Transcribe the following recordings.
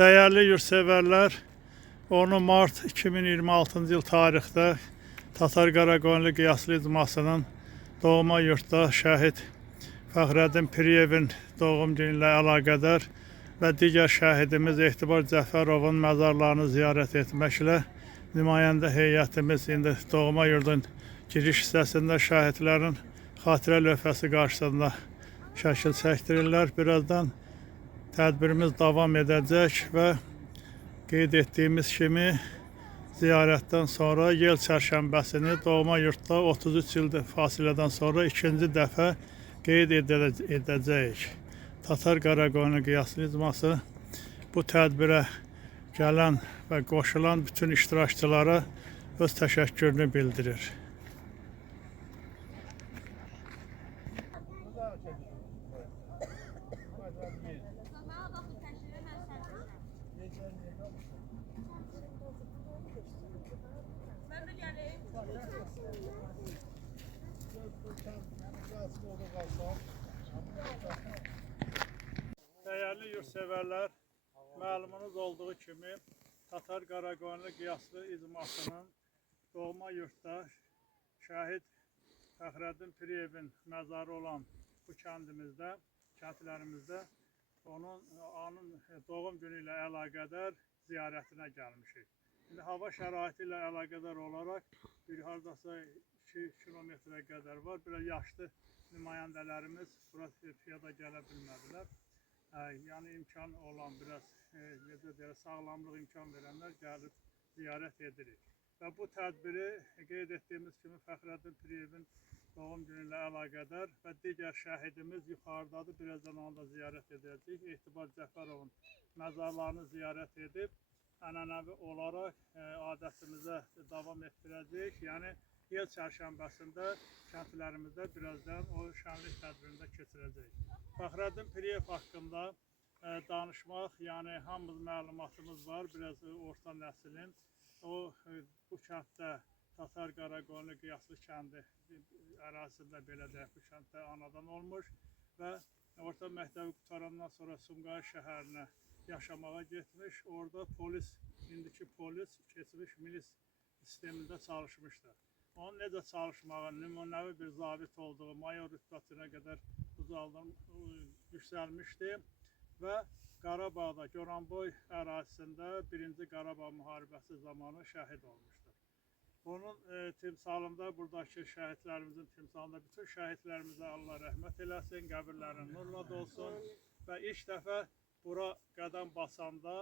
Değerli yurtseverler, 10 Mart 2026 yıl tarixdə Tatar Qaraqoyunlu Qiyaslı icmasının doğma yurtda şəhid Fəxrəddin Piriyevin doğum günü ilə əlaqədar və digər şəhidimiz Etibar Cəfərovun məzarlarını ziyarət etməklə nümayəndə heyətimiz indi doğma yurdun giriş hissəsində şəhidlərin xatirə lövhəsi qarşısında şəkil çəkdirirlər. Birazdan tədbirimiz davam edəcək və qeyd etdiyimiz kimi ziyarətdən sonra yel çərşənbəsini doğma yurtda 33 il fasilədən sonra ikinci dəfə qeyd edəcəyik. Tatar Qaraqoyunlu Qiyaslı icması bu tədbirə gələn və qoşulan bütün iştirakçılara öz təşəkkürünü bildirir. Değerli yurtseverler, malumunuz olduğu kimi Tatar Qaraqoyunlu Qiyaslı icmasının doğma yurtda şəhid Fəxrəddin Piriyevin məzarı olan bu kəndlərimizdə onun doğum günü ilə əlaqədar ziyarətinə gəlmişik. İndi hava şəraiti ilə əlaqədar olaraq bir hardasa 2 kilometrə qədər var. Biraz yaşlı nümayəndələrimiz bura piyada gələ bilmədilər. Yəni imkan olan biraz sağlamlıq imkan verənlər gəlib ziyarət edirik. Və bu tədbiri qeyd etdiyimiz kimi Fəxrəddin Piriyevin doğum günü ilə əlaqədar və digər şəhidimiz yuxarıdadır. Birazdan onu da ziyarət edəcəyik. Etibar Cəfərovun məzarlarını ziyarət edib ənənəvi olaraq adətimizə davam etdirəcəyik. Yəni yel çərşənbəsində kəndlərimizdə birazdan o şənlik tədbirində keçirəcəyik. Fəxrəddin Piriyev haqqında danışmaq, yəni hamımız məlumatımız var, biraz orta nəslin. O bu kənddə Tatar Qaraqoyunlu Qiyaslı kəndi ərazisində belə deyək, bu kənddə anadan olmuş və orta məktəbi qutarandan sonra Sumqayıt şəhərinə yaşamağa getmiş. Orada indiki polis keçmiş milis sistemində çalışmışlar. Onun necə çalışmağı, nümunəvi bir zabit olduğu, mayor rütbətinə qədər yüksəlmişdi və Qarabağda, Goranboy ərazisində 1-ci Qarabağ müharibəsi zamanı şəhid olmuşdur. Onun timsalında, buradakı şəhidlərimizin timsalında bütün şəhidlərimizə Allah rəhmət eləsin, qəbirlərin nurla dolsun və ilk dəfə bura qədəm basanda,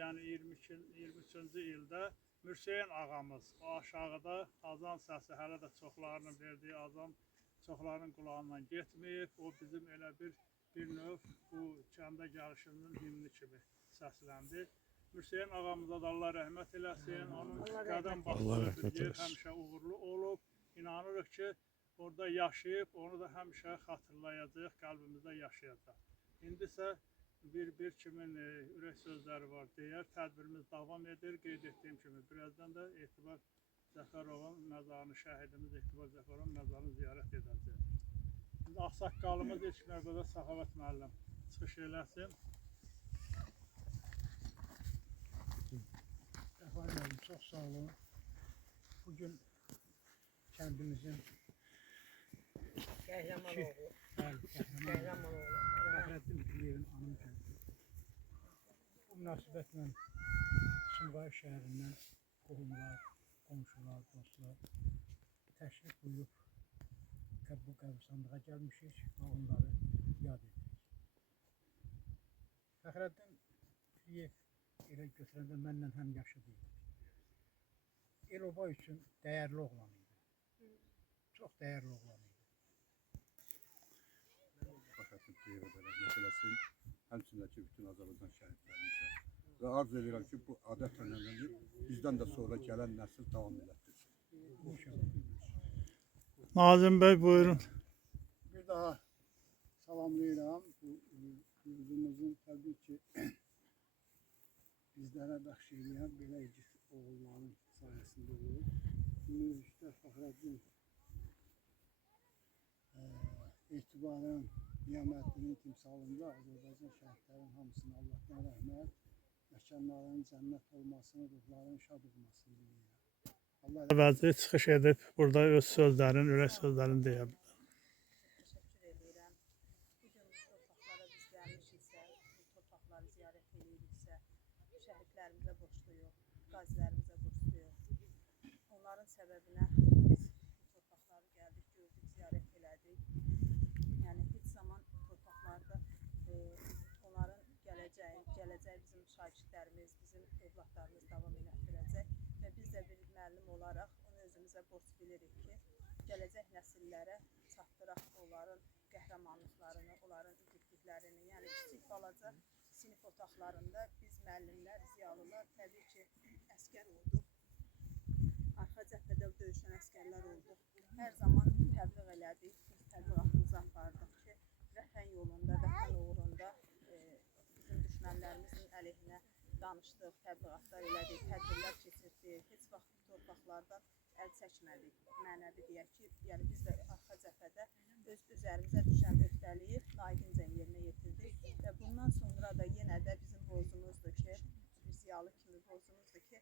yəni 23-cü ildə Mürseyin ağamız o aşağıda azan səsi hələ də çoxlarının verdiyi azan çoxlarının qulağından getməyib. O bizim elə bir növ bu kəndə gəlişinin himni kimi səsləndi. Mürseyin ağamıza da Allah rəhmət eləsin. Onun qədəm basdığı bir yer həmişə uğurlu olub. İnanırıq ki, orada yaşayıb, onu da həmişə xatırlayacaq, qəlbimizdə yaşayacaq. İndi isə bir kimin ürək sözləri var deyər, tədbirimiz davam edir. Qeyd etdiyim kimi, birazdan da Etibar Cəfərovun məzarını, şəhidimiz Etibar Cəfərovun məzarını ziyarət edəcək. Şimdi ağsaqqalımız ilk növbədə Səxavət müəllim çıxış eləsin. Efendim, çok sağ olun. Bugün kendimizin Qəhrəmanoğlu. Fəxrəddin Piriyevin anım kəndi. Bu münasibətlə Sumqayıt şəhərindən qohumlar, qonşular, dostlar təşrif buyurub bu qəbristanlığa gəlmişik və onları yad edirik. Fəxrəddin Piriyev elə götürəndə mənlə həm yaşıdı idi. El-oba üçün dəyərli oğlan idi. Çox dəyərli oğlan idi. Fəxrəddin Piriyevə də rəhmət eləsin, həmçindəki bütün Azərbaycan şəhidlərimizə. Və arz edirəm ki, bu adət-ənənəni bizdən də sonra gələn nəsil davam elətdirsin. Nazim Bey buyurun. Bir daha salamlayıram. Bu yurdumuzun təbii ki bizlərə bəxş edən belə igid oğulların sayəsində olur. Ümumilikdə Fəxrəddin etibarən Niyaməddinin timsalında Azərbaycan şəhidlərinin hamısına Allahdan rəhmət, məkanların cənnət olmasını, ruhların şad olmasını diləyirəm. Allah Əvvəlcə çıxış edib burada öz sözlərini, ürək sözlərini deyə bilər. Təşəkkür edirəm. Bugün bu torpaqlara biz gəlmişiksə, bu torpaqları ziyarət ediriksə, şəhidlərimizə borcluyuq, qazilərimizə borcluyuq. Onların səbəbinə biz bu torpaqları gəldik, gördük, ziyarət elədik. Yəni heç zaman torpaqlarda onların gələcək bizim şagirdlərimiz, bizim övladlarımız davam elətdirəcək və biz də bir müəllim olaraq onu özümüzə borc bilirik ki, gələcək nəsillərə çatdıraq onların qəhrəmanlıqlarını, onların igidliklərini. Yəni kiçik balaca sinif otaqlarında biz müəllimlər, ziyalılar təbii ki, əskər olduq. Arxa cəbhədə döyüşən əskərlər olduq. Hər zaman təbliğ elədik, biz təbliğatımızı apardıq ki, vətən yolunda, vətən uğrunda bizim düşmənlərimizin əleyhinə danışdıq, təbliğatlar elədik, tədbirlər keçirdik. Heç vaxt torpaqlardan əl çəkmədik. Mənəvi deyək ki, yəni biz də arxa cəbhədə öz üzərimizə düşən öhdəliyi layiqincə yerinə yetirdik və bundan sonra da yenə də bizim borcumuzdur ki, bir ziyalı kimi borcumuzdur ki,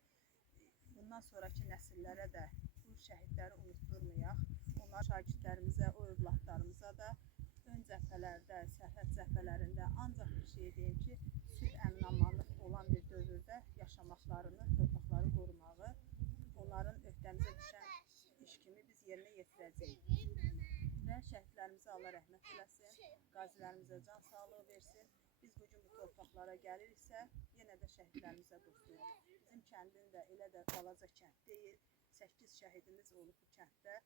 bundan sonraki nəsillərə də bu şəhidləri unutturmayaq. Onlar şagirdlərimizə, o övladlarımıza da ön cəbhələrdə, sərhəd cəbhələrində ancaq bir şey deyim ki, sülh əmin-amanlıq olan bir dövrdə yaşamaqlarını, torpaqları qorumağı, onların öhdəmizə düşən iş kimi biz yerinə yetirəcəyik. Və şəhidlərimizə Allah rəhmət eləsin, qazilərimizə can sağlığı versin. Biz bugün bu torpaqlara gəliriksə, yenə də şəhidlərimizə borcluyuq. Bizim kəndin də elə də balaca kənd deyil, 8 şəhidimiz olub bu kənddə.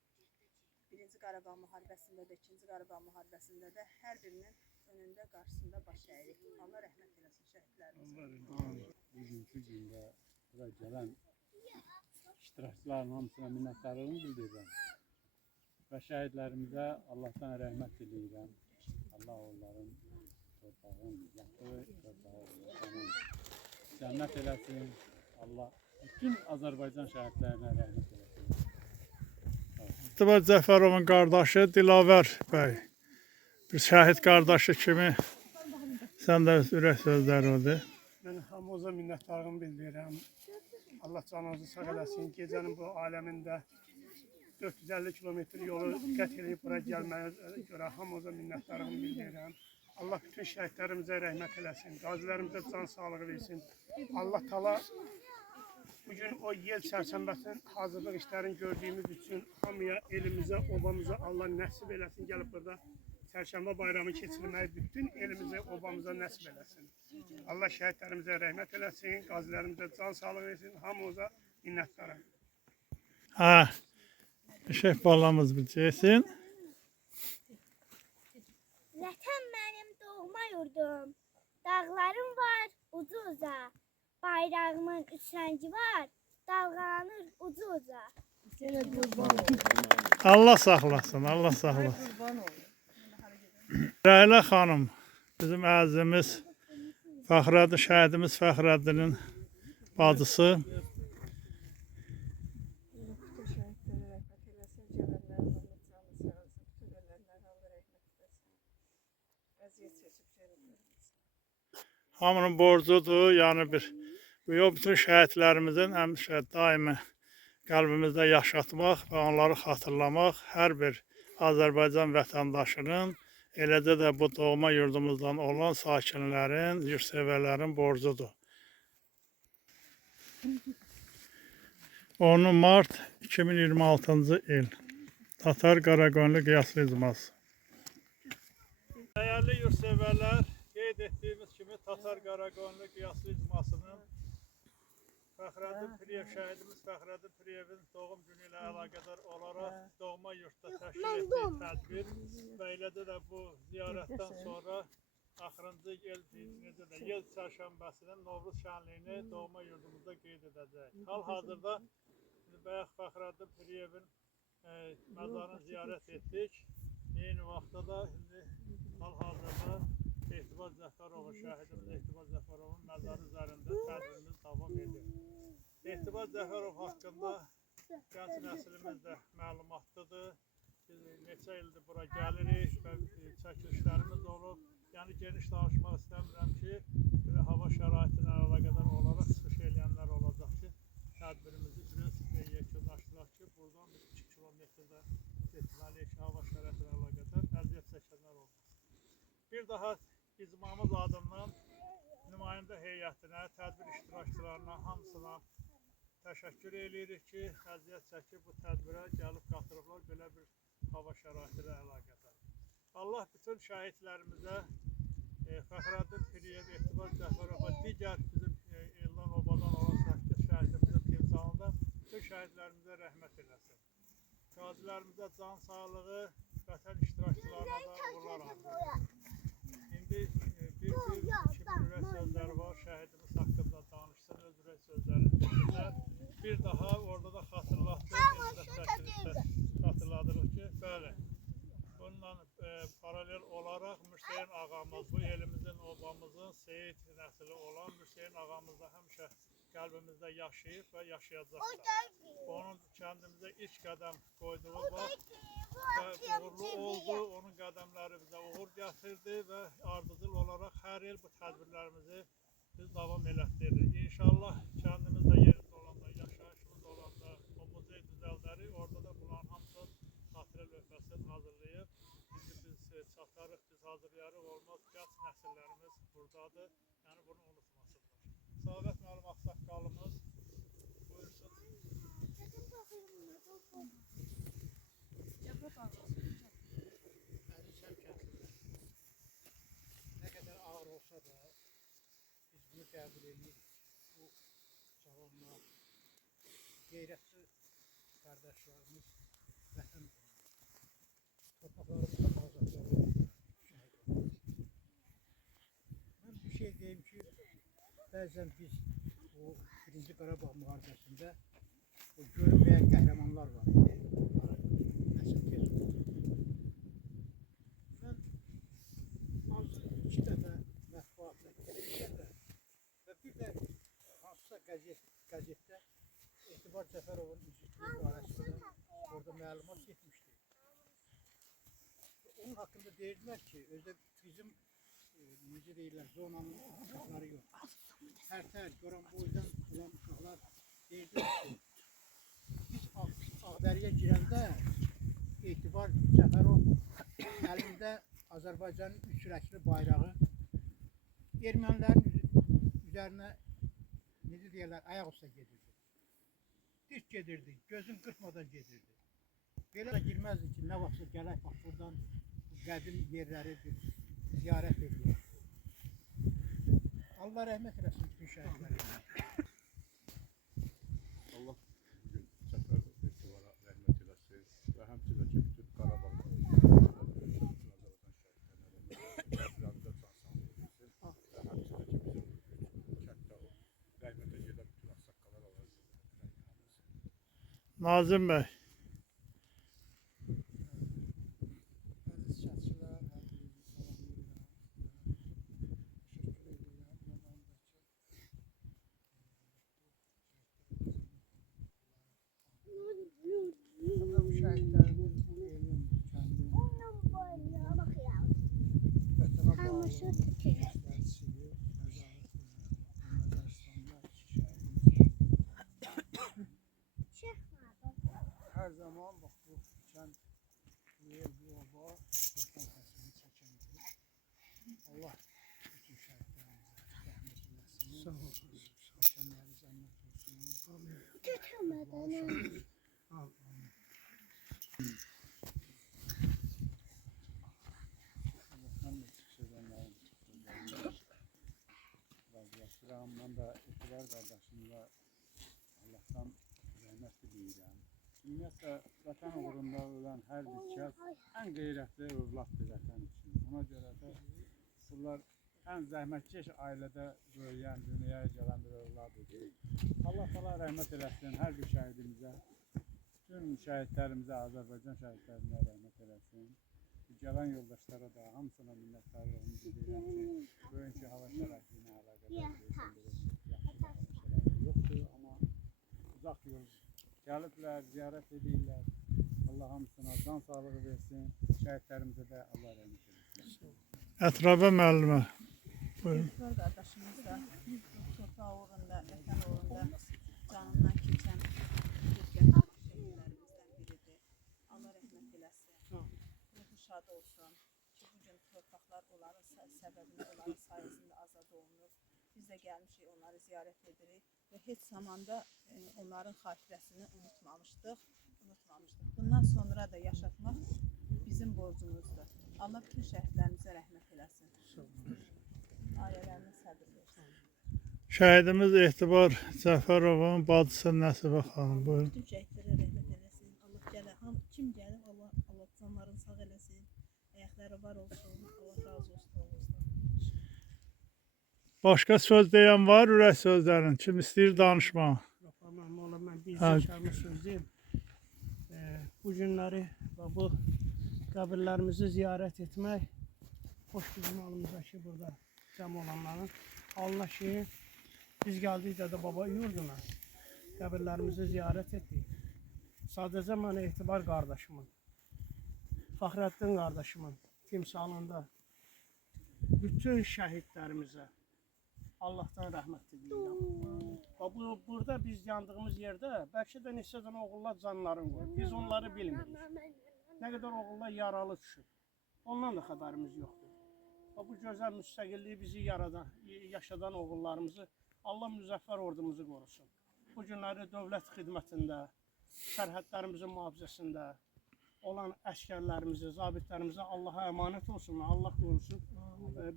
1-ci Qarabağ müharibəsində də, 2-ci Qarabağ müharibəsində də hər birinin önündə, qarşısında baş əyirik. Allah rəhmət eləsin şəhidlərimizə. Bugünkü gündə bura gələn iştirakçıların hamısına minnətdarlığımı bildirirəm. Və şəhidlərimizə Allahdan rəhmət diləyirəm. Allah onların torpağın, yatdığı torpağı, vətənin cənnət eləsin. Allah bütün Azərbaycan şəhidlərinə rəhmət eləsin. Etibar Cəfərovun qardaşı Dilavər bəy. Bir şəhid qardaşı kimi sən də ürək sözləri oldu. Mən hamınıza minnətdarlığımı bildirirəm. Allah canınızı sağ eləsin. Gecənin bu aləmində 450 kilometr yolu qət edib bura gəlməyə görə hamınıza minnətdarlığımı bildirirəm. Allah bütün şəhidlərimizə rəhmət eləsin. Qazilərimizə can sağlığı versin. Allah Taala bugün o yel çərşənbəsinin hazırlıq işlərini gördüyümüz üçün hamıya, elimizə, obamıza Allah nəsib eləsin. Gəlib burada Çərşənbə bayramı keçirməyi bütün elimizə, obamıza nəsib eləsin. Allah şəhidlərimizə rəhmət eləsin, qazilərimizə can sağlığı versin, hamımıza minnətdarım. Hə, eşək balamız biləcəksin. Vətən mənim doğma yurdum, dağlarım var ucu-uca, bayrağımın üç rəngi var, dalğalanır ucu-uca. Allah saxlasın, Allah saxlasın. Rəylə xanım, bizim əzizimiz Fəxrəddin, şəhidimiz Fəxrəddinin bacısı. Hamının borcudur, yəni bu yol bütün şəhidlərimizin həmişə daimi qəlbimizdə yaşatmaq və onları xatırlamaq hər bir Azərbaycan vətəndaşının, eləcə də bu doğma yurdumuzdan olan sakinlərin, yurdsevərlərin borcudur. 10 mart 2026-cı il Tatar Qaraqoyunlu Qiyaslı icması. Dəyərli yurdsevərlər, qeyd etdiyimiz kimi Tatar Qaraqoyunlu Qiyaslı icmasının Fəxrəddin Piriyev, şəhidimiz Fəxrəddin Piriyevin doğum günü ilə əlaqədar olaraq doğma yurtda təşkil etdiyi tədbir və eləcə də bu ziyarətdən sonra axırıncı yel çərşənbəsinin Novruz şənliyini doğma yurdumuzda qeyd edəcək. Hal-hazırda bayaq Fəxrəddin Piriyevin məzarını ziyarət etdik. Eyni vaxtda da indi hal-hazırda Etibar Cəfərovun, şəhidimiz Etibar Cəfərovun məzarı üzərində tədbirimiz davam edir. Etibar Cəfərov haqqında gənc nəslimiz də məlumatlıdır. Biz neçə ildir bura gəlirik və çəkilişlərimiz olub. Yəni geniş danışmaq istəmirəm ki, hava şəraiti ilə əlaqədar Bir daha icmamız adından nümayəndə heyətinə, tədbir iştirakçılarına hamısına təşəkkür edirik ki, əziyyət çəkib bu tədbirə gəlib qatılıblar belə bir hava şəraiti ilə əlaqədar. Allah bütün şəhidlərimizə Fəxrəddin Piriyev, Etibar Cəfərova, digər bizim eldən obadan olan 8 şəhidimizin timsalında bütün şəhidlərimizə rəhmət eləsin. Qazilərimizə can sağlığı, vətən iştirakçılarına da uğurlar arzulayırıq. İndi bir ürək sözləri var, şəhidimiz haqqında danışsın, öz ürək sözlərini desinlər. Bir daha orada da xatırladırıq ki, bəli, bununla paralel olaraq Mürsəyin ağamız, bu elimizin, obamızın Seyid nəsli olan Mürsəyin ağamız da həmişə qəlbimizdə yaşayıb və yaşayacaqdır. Onun kəndimizə ilk qədəm qoyduğu vaxt və uğurlu oldu, onun qədəmləri bizə uğur gətirdi və ardıcıl olaraq hər il bu tədbirlərimizi biz davam elətdiririk. İnşallah kəndimizdə yerimiz olanda, yaşayışımız olanda o muzey düzəldərik, orada da bunların hamısı xatirə lövhəsini hazırlayıb. İndi biz çatarıq, biz hazırlayarıq, olmaz gəç nəsillərimiz buradadır, yəni bunu unutmasınlar. Səadət müəllim ağsaqqalımız buyursun. Əziz həmkəndlilər, nə qədər ağır olsa da biz bunu qəbul edirik. Bu cavanlar, qeyrətli qardaşlarımız vətən torpaqlarımızda azadlığı şəhid oldu. Mən bir şey deyim ki, bəzən biz o 1-ci Qarabağ müharibəsində o görünməyən qəhrəmanlar var idi. Nəsil tez oldu. Mən azı 2 dəfə mətbuatda, televiziyada və bir də hansısa qəzetdə Etibar Cəfərovun üzüklüyü barəsində orada məlumat getmişdi. Onun haqqında deyirdilər ki, özdə bizim necə deyirlər, zonanın uşaqları yox. Hər Goranboydan olan uşaqlar deyirdilər ki, biz Ağdərəyə girəndə Etibar Cəfərov əlində Azərbaycanın 3 rəngli bayrağı ermənilərin üzərinə necə deyirlər, ayaq üstə gedirdi. Dik gedirdi, gözün qırpmadan gedirdi. Belə girməzdi ki, nə vaxtsa gələk bax buradan qədim yerləri bir ziyarət edilir. Allah rəhmət eləsin bütün şəhidlərə. Allah bugün Cəfər Etibara rəhmət eləsin və həmçinin ki, bütün Qarabağ şəhidlərimizə can sağlığı versin və həmçinin ki, bizim kənddə o rəhmətə gedən bütün ağsaqqallar Allah Nazım bəy. Əziz şəhidçilər, hər birinizi salamlayıram. Təşəkkür edirəm. Yamanındakı şəhidlərimiz bu elin, kəndin, vətənə bağlı şəhidçiliyi, Məzaristanda 2 şəhidimiz. Hər zaman bax bu kənd, bu el, bu oba vətən həsrətini çəkəndir. Allah bütün şəhidlərimizə rəhmət eləsin. Sağ olun. Şəhidləri cənnət olsun. Amin. Amin. Mən də Etibar qardaşımla Allahdan rəhmət diləyirəm. Ümumiyyətlə, vətən uğrunda ölən hər bir kəs ən qeyrətli övladdır vətən üçün. Ona görə də bunlar ən zəhmətkeş ailədə böyüyən, dünyaya gələn bir övlad idi. Allah təala rəhmət eləsin hər bir şəhidimizə, bütün şəhidlərimizə, Azərbaycan şəhidlərinə rəhmət eləsin. Gələn yoldaşlara da hamısına minnətdarlığımı bildirirəm ki, bugünkü hava şəraiti ilə əlaqədar yaxşı hava şəraiti yoxdur, amma uzaq yol gəliblər, ziyarət edirlər. Allah hamısına can sağlığı versin, şəhidlərimizə də Allah rəhmət eləsin. Ətrafə müəllimə. Buyurun. Etibar qardaşımız da torpaq uğrunda, vətən uğrunda canından keçən bir şəhidlərimizdən biridir. Allah rəhmət eləsin. Ruhu şad olsun. bugün torpaqlar onların səbəbində, onların sayəsində azad olunur. Biz də gəlmişik, onları ziyarət edirik və heç zamanda onların xatirəsini unutmamışdıq. Bundan sonra da yaşatmaq bizim borcumuzdur. Allah bütün şəhidlərimizə rəhmət eləsin. Ailələrinə səbir versin. Şəhidimiz Etibar Cəfərovun bacısı Nəsibə xanım. Buyurun. Bütün şəhidlərə rəhmət eləsin. Allah gələ, kim gəlir, Allah canlarını sağ eləsin. Ayaqları var olsun. Allah razı olsun. Başqa söz deyən var ürək sözlərin. Kim istəyir danışmağı? Tamam oğlum, ben bir Ha. şarkı söyleyeyim. Bu günleri ve bu kabirlerimizi ziyaret etmek hoş bizim alımızdaki burada cəm olanların. Allah ki biz geldik Dede Baba yurduna. Kabirlerimizi ziyaret ettik. Sadece bana Etibar kardeşimin, Fəxrəddin kardeşimin timsalında bütün şəhidlərimizə Allah'tan rəhmət diləyirəm. Burada biz yandığımız yerde belki de neçədən oğullar canlarını qoyur. Biz onları bilmirik. Ne kadar oğullar yaralı düşüb. Ondan da xəbərimiz yoxdur. Bu gözəl müstəqilliyi bizi yaşadan oğullarımızı Allah müzəffər ordumuzu qorusun. Bu günləri dövlət xidmətində, sərhədlərimizin mühafizəsində olan əskərlərimizi, zabitlərimizə Allaha əmanət olsunlar. Allah qorusun.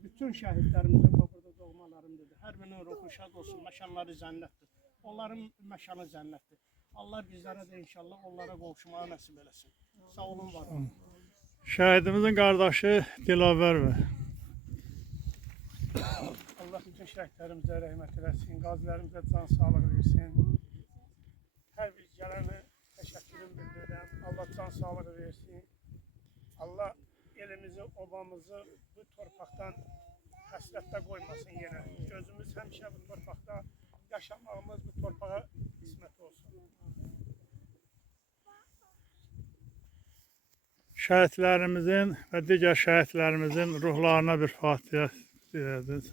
Bütün şəhidlərimizin burada doğmalarım dedi. Hər birinin ruhu şad olsun, məkanları cənnətdir. Onların məkanı cənnətdir. Allah bizlərə də inşallah onlara qovuşmağı nəsib eləsin. Sağ olun, var olun. Şəhidimizin qardaşı Dilavər bəy. Allah bütün şəhidlərimizə rəhmət eləsin, qazilərimizə can sağlığı versin. Hər bir gələni təşəkkürüm bildirirəm. Allah can sağlığı versin. Allah elimizi, obamızı bu torpaqdan həsrətdə qoymasın yenə. Gözümüz həmişə bu torpaqda, yaşamağımız bu torpağa qismət olsun. Şəhidlərimizin və digər şəhidlərimizin ruhlarına bir fatihə deyədiniz.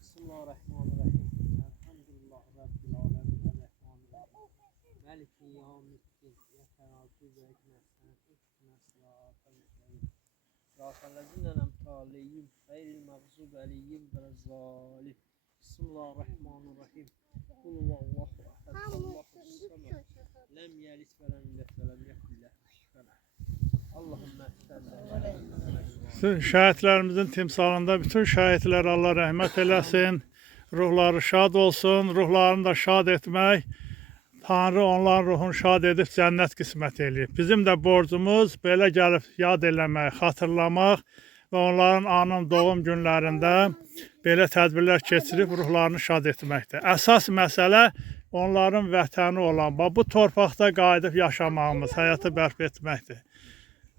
Bismillahirrahmanirrahim. Elhamdülillah Rabbil alemin. Rahmanirrahim. Maliki yevmiddin. İyyake na'budu ve iyyake nestaîn. İhdinas sıratal müstakîm. Sıratal lezîne en'amte aleyhim gayril mağdûbi aleyhim velezzâlim. Bismillahirrahmanirrahim. Kul huvallahu ehad. Allahus samed. Lem yelid ve lem yulad ve lem yekun lehu kufuven ahad. Allahümme Şəhidlərimizin timsalında bütün şəhidlərə Allah rəhmət eləsin. Ruhları şad olsun. Ruhlarını da şad etmək. Tanrı onların ruhunu şad edib cənnət qismət eləyib. Bizim də borcumuz belə gəlib yad eləmək, xatırlamaq və onların anın doğum günlərində belə tədbirlər keçirib ruhlarını şad etməkdir. Əsas məsələ onların vətəni olan, bu torpaqda qayıdıb yaşamağımız, həyatı bərpa etməkdir.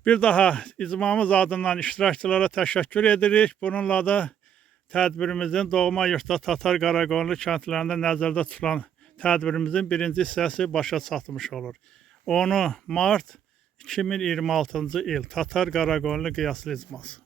Bir daha icmamız adından iştirakçılara təşəkkür edirik. Bununla da tədbirimizin doğma yurtda Tatar Qaraqoyunlu kəndlərində nəzərdə tutulan tədbirimizin birinci hissəsi başa çatmış olur. 10 mart 2026-cı il Tatar Qaraqoyunlu qiyaslı icması.